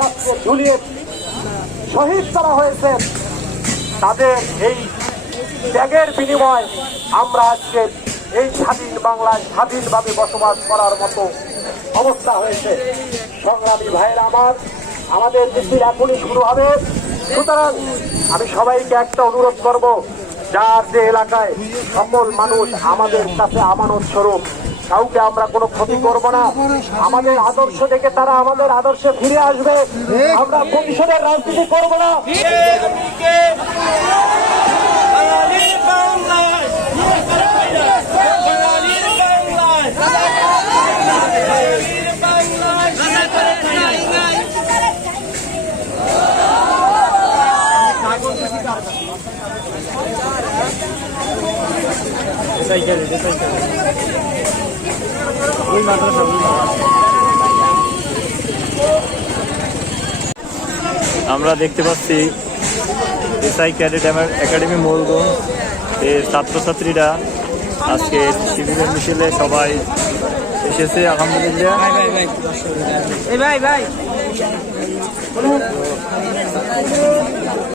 গাছকে ঝুলিয়ে শহীদ করা হয়েছে। তাদের এই ত্যাগের বিনিময় আমরা আজকে এই স্বাধীন বাংলায় স্বাধীনভাবে বসবাস করার মতো অবস্থা হয়েছে। সংগ্রামী ভাইয়েরা আমার, আমাদের মিছিল এখনই শুরু হবে। সুতরাং আমি সবাইকে একটা অনুরোধ করব যার যে এলাকায় সকল মানুষ আমাদের কাছে আমানত স্বরূপ, কাউকে আমরা কোনো ক্ষতি করব না। আমাদের আদর্শ দেখে তারা আমাদের আদর্শে ফিরে আসবে। আমরা ভবিষ্যতের রাজনীতি করব না বাঙালির বাংলায় বাঙালির বাংলায় বাঙালির বাংলায় আমরা দেখতে পাচ্ছি এসআই ক্যাডেট একাডেমি মূলগঞ্জ এর ছাত্রছাত্রীরা আজকে শিবিরের মিছিলে সবাই এসেছে আলহামদুলিল্লাহ। ভাই ভাই